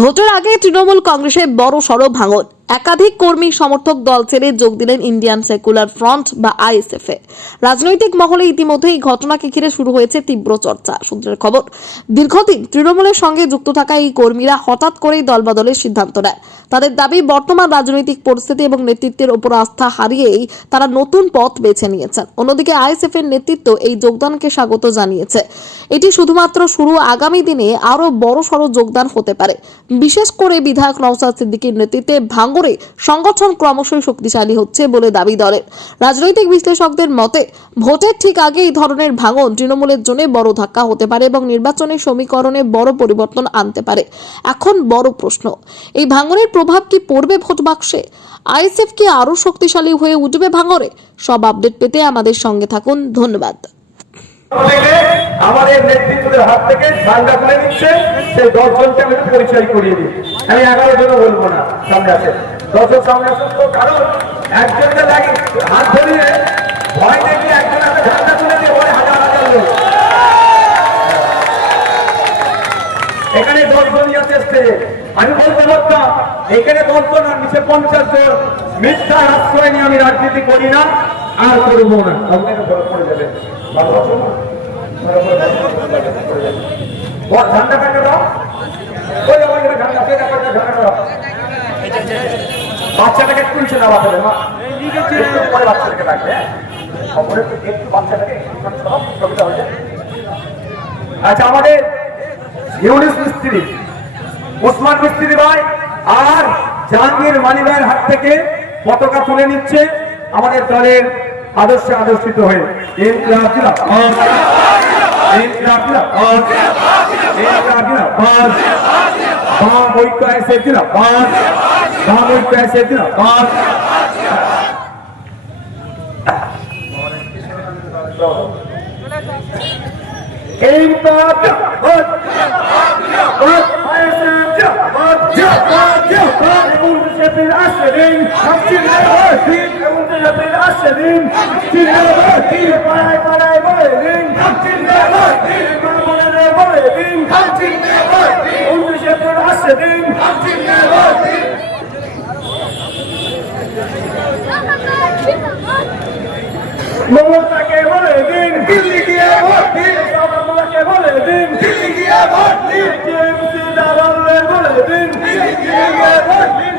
ভোটের আগে তৃণমূল কংগ্রেসে বড় সড় ভাঙন। একাধিক কর্মী সমর্থক দল ছেড়ে যোগ দিলেন ইন্ডিয়ান সেকুলার ফ্রন্ট বা আইএসএফ এ। রাজনৈতিক মহলে ইতিমধ্যে এই ঘটনাকে ঘিরে শুরু হয়েছে তীব্র চর্চা। সূত্রের খবর, দীর্ঘদিন তৃণমূলের সঙ্গে যুক্ত থাকা এই কর্মীরা হঠাৎ করেই দলবদলের সিদ্ধান্ত নেয়। তাদের দাবি, বর্তমান রাজনৈতিক পরিস্থিতি এবং নেতৃত্বের ওপর আস্থা হারিয়েই তারা নতুন পথ বেছে নিয়েছেন। অন্যদিকে আইএসএফ এর নেতৃত্ব এই যোগদানকে স্বাগত জানিয়েছে। এটি শুধুমাত্র শুরু, আগামী দিনে আরো বড় সড় যোগদান হতে পারে। বিশেষ করে বিধায়ক নওশাদ সিদ্দিকীর নেতৃত্বে ভাঙড়ে সংগঠন ক্রমশই শক্তিশালী হচ্ছে বলে দাবি দলের। রাজনৈতিক বিশ্লেষকদের মতে, ভোটের ঠিক আগে এই ধরনের ভাঙন তৃণমূলের জন্য বড় ধাক্কা হতে পারে এবং নির্বাচনের সমীকরণে বড় পরিবর্তন আনতে পারে। এখন বড় প্রশ্ন, এই ভাঙনের প্রভাব কি পড়বে ভোট বাক্সে? আইএসএফ কি আরো শক্তিশালী হয়ে উঠবে ভাঙড়ে? সব আপডেট পেতে আমাদের সঙ্গে থাকুন। ধন্যবাদ। আমাদের নেতৃত্বের হাত থেকে ঠান্ডা করে দিচ্ছে, সেই 10 জনকে আমি পরিচয় করিয়ে দিই। আমি 11 জন বলবো না, সামনে আছে 10 জন সামনে আসুন। তো কারণ একজনকে লাগে হাত ধরিয়ে ভয় দেখি একজন হাতে ঠান্ডা করে দিয়ে বলে হাজার হাজার লোক। এখানে 10 জনই আছে স্টেজে। আমি বলতে পারতাম এখানে 10 জন আর নিচে 50 জন। মিথ্যা আশ্রয় নিয়ে আমি রাজনীতি করি না, আর করবো না। আপনাকে বড় পড়ে যাবে, ভালো আছো না? ঠান্ডা কাটে দাও, ওই আমার ঠান্ডা দাও। বাচ্চাটাকে তুলছে না, বাচ্চাদের মা পরে বাচ্চাটাকে ডাকবে, একটু বাচ্চাটাকে ছবিটা হয়ে যায়। আচ্ছা, আমাদের ইউনিস মিস্ত্রি, ওসমান মিস্ত্রি ভাই আর জাহাঙ্গীর মানি ভাইয়ের হাত থেকে পতাকা তুলে নিচ্ছে আমাদের দলের আদর্শে আদর্শিত হয়ে। মমতাকে বলে দিন, দিল্লি গিয়ে ভোট দিন। মমতাকে বলে দিন, দিল্লি গিয়ে ভোট দিন। টিএমসি দালালদের বলে দিন, দিল্লি গিয়ে ভোট দিন।